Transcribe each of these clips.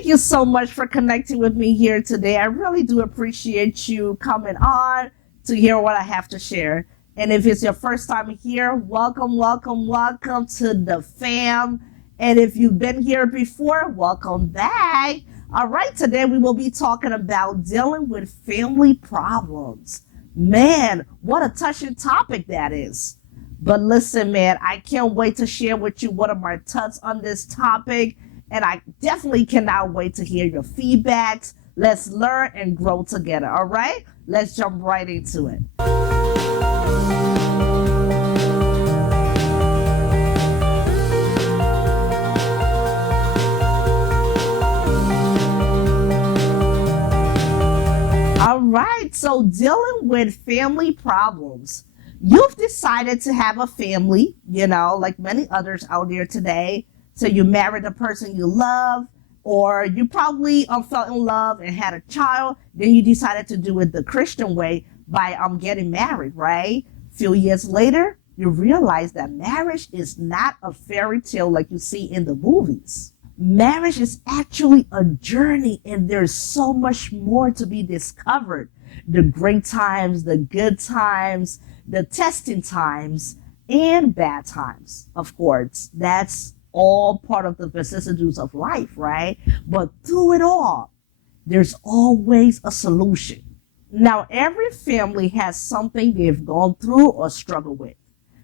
Thank you so much for connecting with me here today. I really do appreciate you coming on to hear what I have to share. And if it's your first time here, welcome, welcome, welcome to the fam. And if you've been here before, welcome back. All right, today we will be talking about dealing with family problems. Man, what a touching topic that is. But listen, man, I can't wait to share with you what are my thoughts on this topic. And I definitely cannot wait to hear your feedbacks. Let's learn and grow together, all right? Let's jump right into it. All right, so dealing with family problems. You've decided to have a family, like many others out there today. So you married the person you love, or you probably fell in love and had a child. Then you decided to do it the Christian way by getting married, right? A few years later, you realize that marriage is not a fairy tale like you see in the movies. Marriage is actually a journey, and there's so much more to be discovered. The great times, the good times, the testing times, and bad times, of course. That's all part of the vicissitudes of life, right? But through it all, there's always a solution. Now, every family has something they've gone through or struggled with.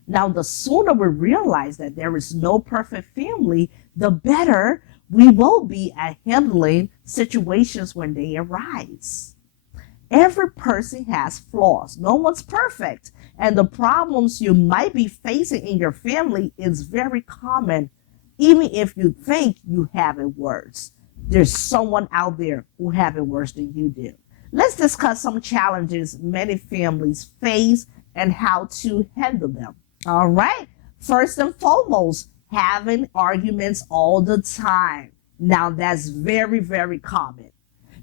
Now, the sooner we realize that there is no perfect family, the better we will be at handling situations when they arise. Every person has flaws. No one's perfect. And the problems you might be facing in your family is very common. Even if you think you have it worse, there's someone out there who have it worse than you do. Let's discuss some challenges many families face and how to handle them. All right. First and foremost, having arguments all the time. Now that's very, very common.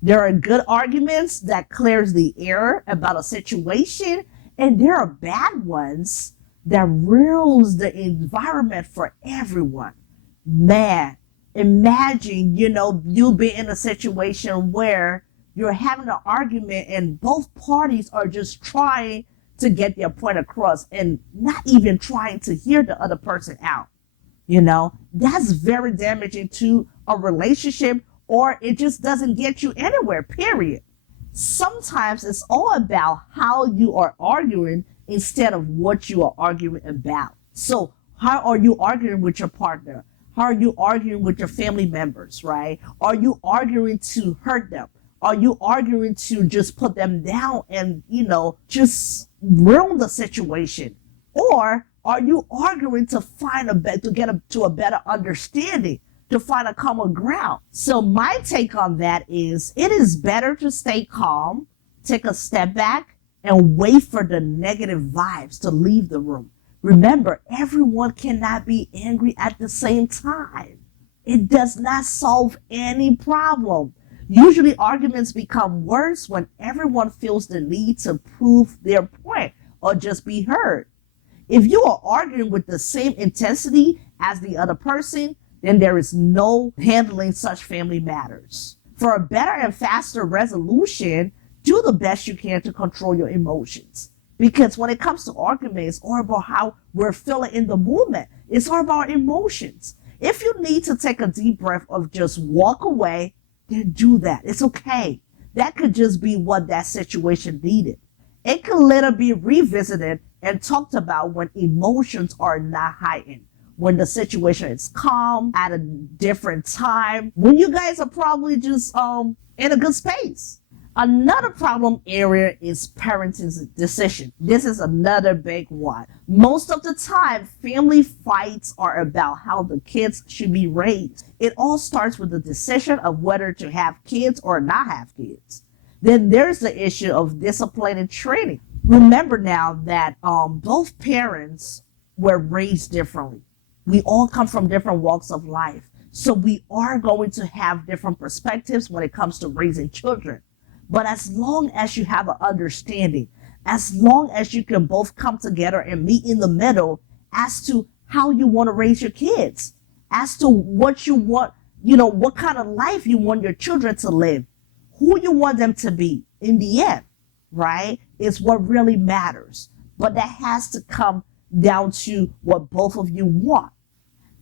There are good arguments that clears the air about a situation, and there are bad ones that ruins the environment for everyone. Man, imagine, you be in a situation where you're having an argument and both parties are just trying to get their point across and not even trying to hear the other person out. That's very damaging to a relationship, or it just doesn't get you anywhere, period. Sometimes it's all about how you are arguing instead of what you are arguing about. So how are you arguing with your partner? How are you arguing with your family members, right? Are you arguing to hurt them? Are you arguing to just put them down and, just ruin the situation? Or are you arguing to to a better understanding, to find a common ground? So my take on that is it is better to stay calm, take a step back, and wait for the negative vibes to leave the room. Remember, everyone cannot be angry at the same time. It does not solve any problem. Usually arguments become worse when everyone feels the need to prove their point or just be heard. If you are arguing with the same intensity as the other person, then there is no handling such family matters. For a better and faster resolution, do the best you can to control your emotions. Because when it comes to arguments, it's all about how we're feeling in the moment. It's all about emotions. If you need to take a deep breath or just walk away, then do that. It's okay. That could just be what that situation needed. It could later be revisited and talked about when emotions are not heightened, when the situation is calm at a different time, when you guys are probably just in a good space. Another problem area is parenting's decision. This is another big one. Most of the time, family fights are about how the kids should be raised. It all starts with the decision of whether to have kids or not have kids. Then there's the issue of discipline and training. Remember now that both parents were raised differently. We all come from different walks of life. So we are going to have different perspectives when it comes to raising children. But as long as you have an understanding, as long as you can both come together and meet in the middle as to how you want to raise your kids, as to what you want what kind of life you want your children to live, who you want them to be in the end, right? Is what really matters. But that has to come down to what both of you want.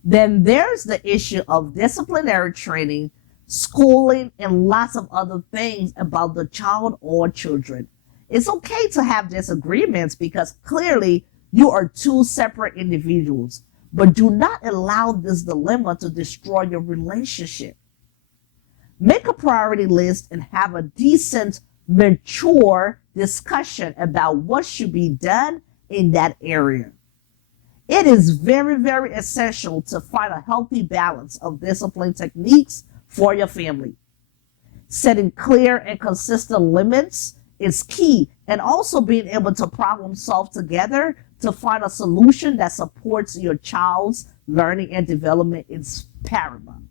Then there's the issue of disciplinary training, schooling, and lots of other things about the child or children. It's okay to have disagreements because clearly you are two separate individuals, but do not allow this dilemma to destroy your relationship. Make a priority list and have a decent, mature discussion about what should be done in that area. It is very, very essential to find a healthy balance of discipline techniques for your family. Setting clear and consistent limits is key, and also being able to problem solve together to find a solution that supports your child's learning and development is paramount.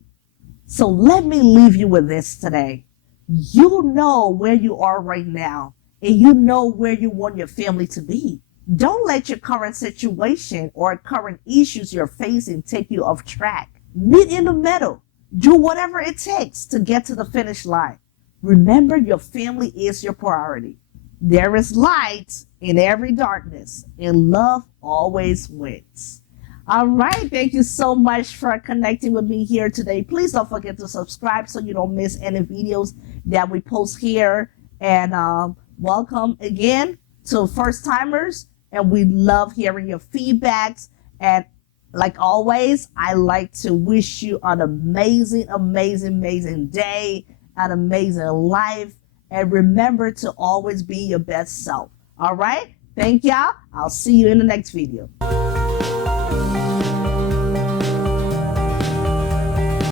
So let me leave you with this today. You know where you are right now, and you know where you want your family to be. Don't let your current situation or current issues you're facing take you off track. Meet in the middle. Do whatever it takes to get to the finish line. Remember, your family is your priority. There is light in every darkness, and love always wins. All right, thank you so much for connecting with me here today. Please don't forget to subscribe so you don't miss any videos that we post here. And welcome again to first timers. And we love hearing your feedbacks. And like always, I like to wish you an amazing, amazing, amazing day, an amazing life. And remember to always be your best self. All right? Thank y'all. I'll see you in the next video.